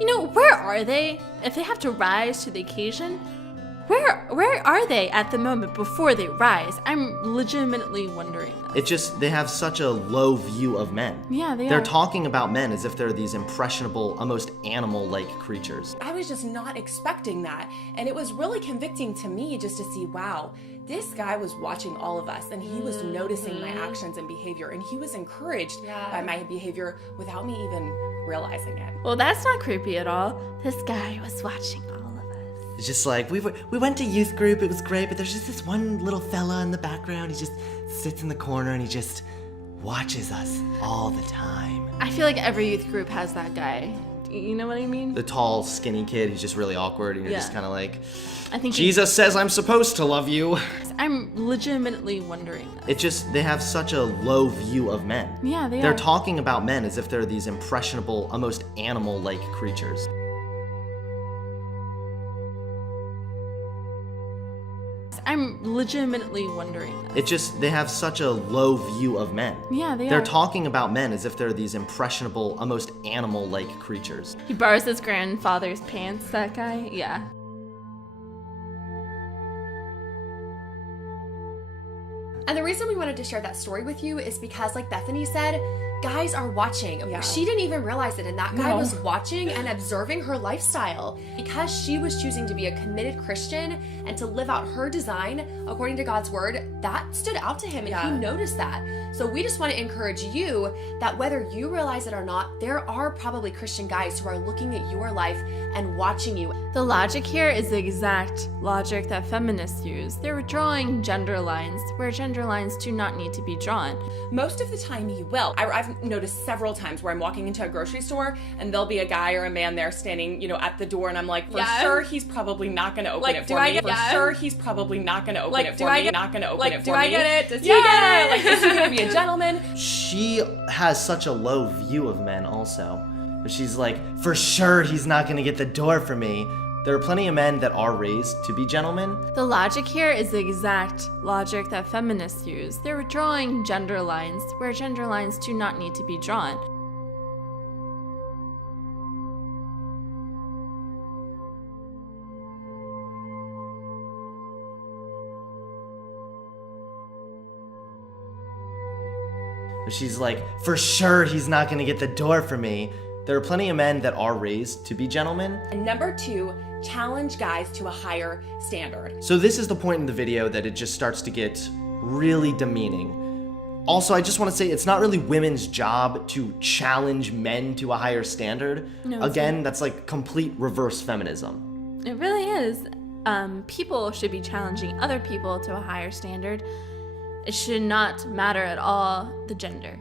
You know, where are they? If they have to rise to the occasion, where are they at the moment before they rise? I'm legitimately wondering this. They have such a low view of men. Yeah, they They're are. talking about men as if they're these impressionable, almost animal-like creatures. I was just not expecting that. And it was really convicting to me just to see, wow, this guy was watching all of us and he was noticing my actions and behavior and he was encouraged by my behavior without me even realizing it. Well, that's not creepy at all. This guy was watching all of us. It's just like, we went to youth group, it was great, but there's just this one little fella in the background. He just sits in the corner and he just watches us all the time. I feel like every youth group has that guy. You know what I mean? The tall, skinny kid, he's just really awkward, and you're just kind of like, I think Jesus says I'm supposed to love you. I'm legitimately wondering this. They have such a low view of men. Yeah, they are. They're talking about men as if they're these impressionable, almost animal-like creatures. I'm legitimately wondering this. They have such a low view of men. Yeah, they are. They're talking about men as if they're these impressionable, almost animal-like creatures. He borrows his grandfather's pants, that guy? Yeah. And the reason we wanted to share that story with you is because, like Bethany said, guys are watching. Yeah. She didn't even realize it, and that guy No. was watching and observing her lifestyle. Because she was choosing to be a committed Christian and to live out her design according to God's word, that stood out to him, and he noticed that. So we just want to encourage you that whether you realize it or not, there are probably Christian guys who are looking at your life and watching you. The logic here is the exact logic that feminists use. They're drawing gender lines where gender lines do not need to be drawn. Most of the time he will. I've noticed several times where I'm walking into a grocery store and there'll be a guy or a man there standing, at the door, and I'm like, for sure he's probably not going to open it for me. For sure he's probably not going to open it for me. Not going to open it for me. Do I get it? Does he get it? Like, is he going to be a gentleman? She has such a low view of men also. She's like, for sure he's not going to get the door for me. There are plenty of men that are raised to be gentlemen. The logic here is the exact logic that feminists use. They're drawing gender lines where gender lines do not need to be drawn. She's like, for sure he's not going to get the door for me. There are plenty of men that are raised to be gentlemen. And number 2, challenge guys to a higher standard. So this is the point in the video that it just starts to get really demeaning. Also, I just want to say it's not really women's job to challenge men to a higher standard. No, Again, that's like complete reverse feminism. It really is. People should be challenging other people to a higher standard. It should not matter at all the gender.